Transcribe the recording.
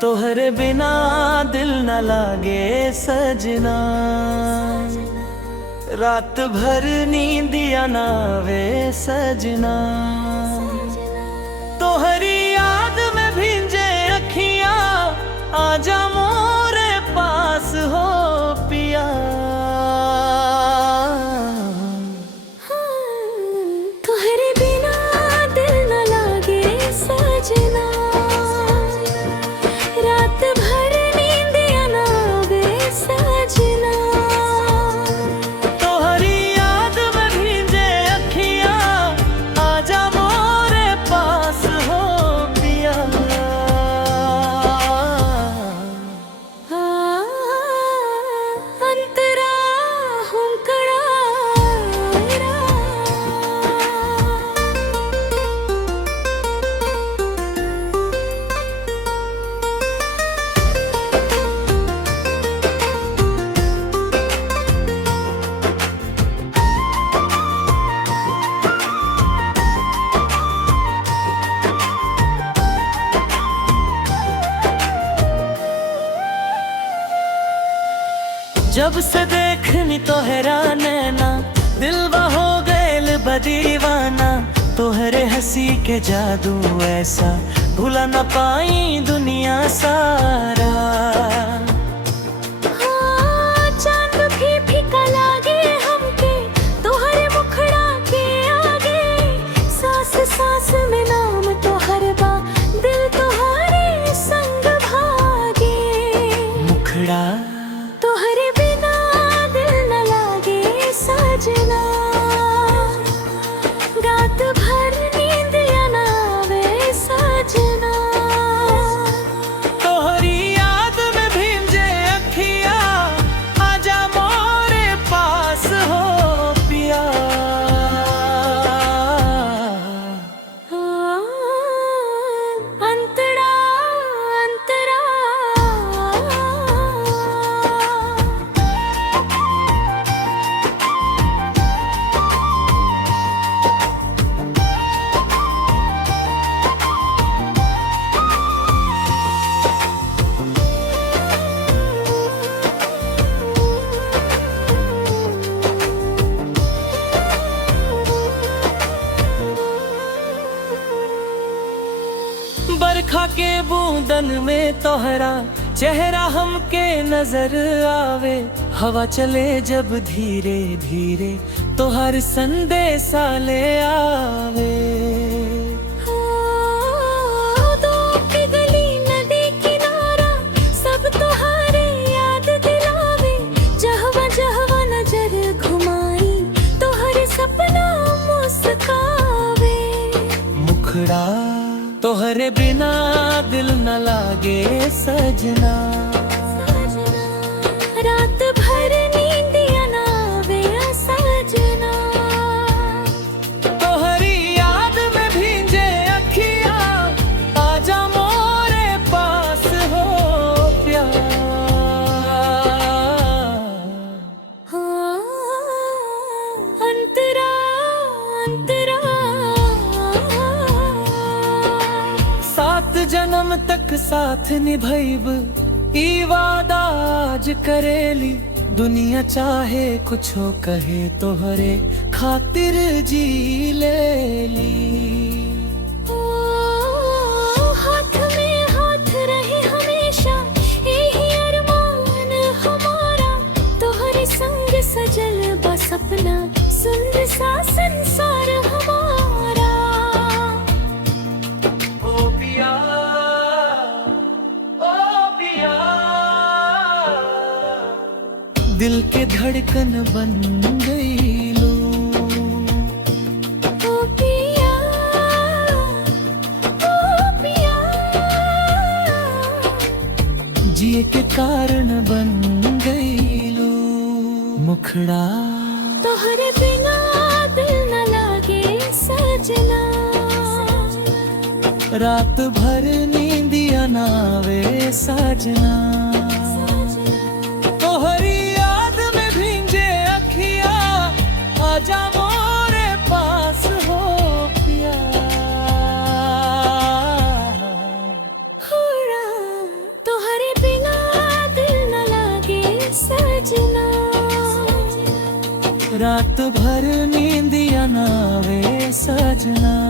तोहरे बिना दिल न लागे सजना, रात भर नींदिया ना वे सजना। तोहरी याद में भींजे अखियां, आजा मोरे पास हो पिया। तोहरे बिना दिल न लागे सजना, रात भर नींदिया ना वे सजना। तोहरी याद में भींजे अखियां, आजा मोरे पास हो पिया। अंतरा हुंकड़ा जब से देखनी तोहरा नैना, दिलवा हो गएल बदीवाना। तोहरे हंसी के जादू ऐसा भुला न पाई दुनिया सारा। चांद भी फीका लागे हमके तोहरे मुखड़ा के आगे। सांस सांस में नाम तोहर बा, दिल तोहरे संग भागे। मुखड़ा तोहरे बिना दिल न लागे सजना, रात भर नींदिया ना वे सजना। तोहरी याद में भींजे अखियां, आजा मोरे पास हो पिया। अंतरा अंतरा बरखा के बूंदन में तोहरा चेहरा हमके नजर आवे। हवा चले जब धीरे धीरे, तोहर संदेशा ले आवे। दो की गली नदी किनारा, सब तोहरे याद दिलावे। जहवा जहवा नजर घुमाई, तोहरे सपना मुस्कावे। मुखड़ा तोहरे बिना दिल न लागे सजना, रात भर नींदिया ना वे सजना। तोहरी याद में भींजे अखियां, आजा मोरे पास हो प्यार। अंतरा अंतरा सात जन्म तक साथ निभैब, ई वादा आज करेली। दुनिया चाहे कुछो कहे, तोहरे खातिर जी लेली। हाथ में हाथ रहे हमेशा, यही अरमान हमारा। तोहरे संग सजल बा सपना, सुंदर सा संसार हमारा। ओ पिया, ओ पिया, दिल के धड़कन बन गई लो। ओ पिया, ओ पिया, जिए के कारण बन गई लो। मुखड़ा तोहरे बिना दिल न लागे सजना, रात भर नींदिया ना वे सजना। तोहरी याद में भींजे अखियां, आजा मोरे पास हो पिया। हो रहा भर नींदिया ना आवे सजना।